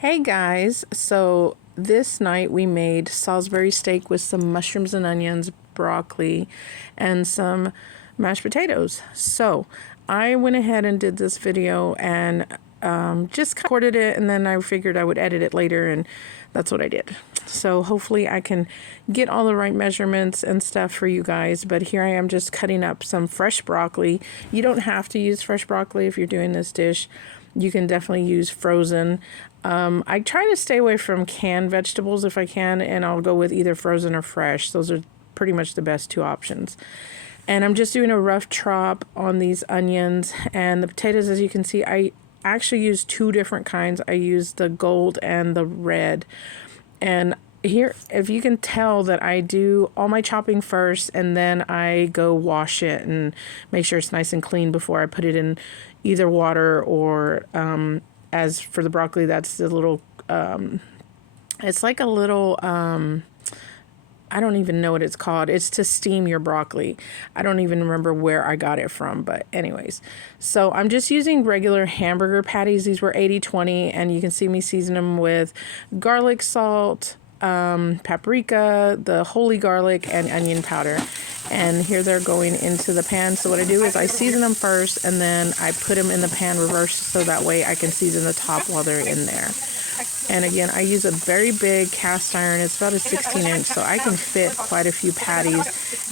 Hey guys, so this night we made Salisbury steak with some mushrooms and onions, broccoli, and some mashed potatoes. So I went ahead and did this video and just recorded it, and then I figured I would edit it later, and that's what I did. So hopefully I can get all the right measurements and stuff for you guys, but here I am just cutting up some fresh broccoli. You don't have to use fresh broccoli if you're doing this dish. You can definitely use frozen. I try to stay away from canned vegetables if I can, and I'll go with either frozen or fresh. Those are pretty much the best two options. And I'm just doing a rough chop on these onions and the potatoes. As you can see, I actually use two different kinds. I use the gold and the red. And here, if you can tell that I do all my chopping first, and then I go wash it and make sure it's nice and clean before I put it in either water or as for the broccoli, that's the little it's like a little I don't even know what it's called. It's to steam your broccoli. I don't even remember where I got it from, but anyways. So I'm just using regular hamburger patties. These were 80/20, and you can see me season them with garlic salt, paprika, the holy garlic, and onion powder. And here they're going into the pan. So what I do is I season them first, and then I put them in the pan reversed so that way I can season the top while they're in there. And again, I use a very big cast iron. It's about a 16-inch, so I can fit quite a few patties.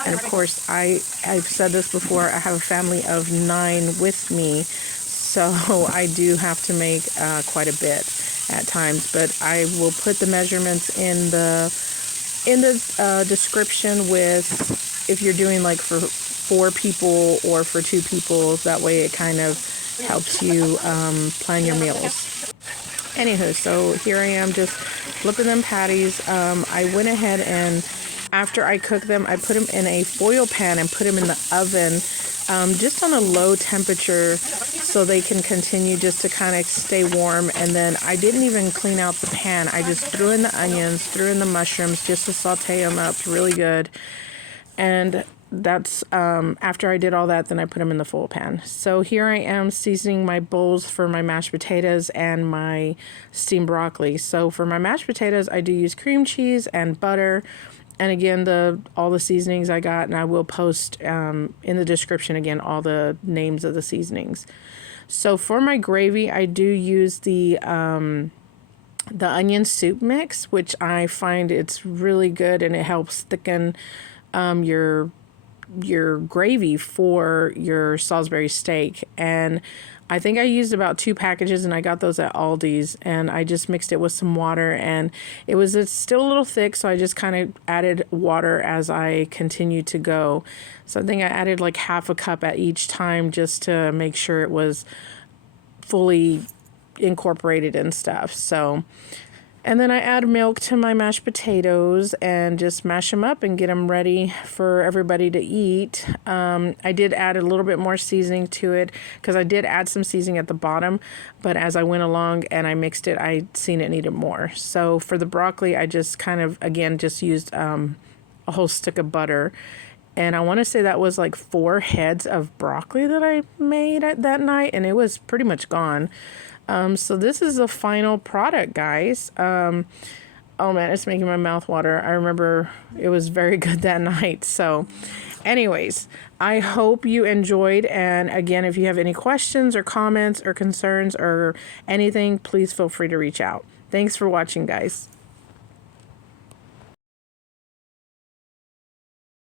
And of course, I've said this before, I have a family of 9 with me, so I do have to make quite a bit at times. But I will put the measurements in the description with if you're doing like for 4 people or for 2 people. That way it kind of helps you plan your meals. Anywho, so here I am just flipping them patties. I went ahead and after I cooked them, I put them in a foil pan and put them in the oven just on a low temperature so they can continue just to kind of stay warm. And then I didn't even clean out the pan. I just threw in the onions, threw in the mushrooms just to saute them up really good. And that's after I did all that, then I put them in the full pan. So here I am seasoning my bowls for my mashed potatoes and my steamed broccoli. So for my mashed potatoes, I do use cream cheese and butter. And again, all the seasonings I got, and I will post in the description again all the names of the seasonings. So for my gravy, I do use the onion soup mix, which I find it's really good, and it helps thicken your gravy for your Salisbury steak. And I think I used about 2 packages, and I got those at Aldi's, and I just mixed it with some water, and it's still a little thick, so I just kind of added water as I continued to go. So I think I added like half a cup at each time just to make sure it was fully incorporated and stuff. So and then I add milk to my mashed potatoes and just mash them up and get them ready for everybody to eat. I did add a little bit more seasoning to it because I did add some seasoning at the bottom, but as I went along and I mixed it, I seen it needed more. So for the broccoli, I just kind of, again, just used a whole stick of butter. And I want to say that was like 4 heads of broccoli that I made that night, and it was pretty much gone. So this is the final product, guys. Oh man, it's making my mouth water. I remember it was very good that night. So anyways, I hope you enjoyed. And again, if you have any questions or comments or concerns or anything, please feel free to reach out. Thanks for watching, guys.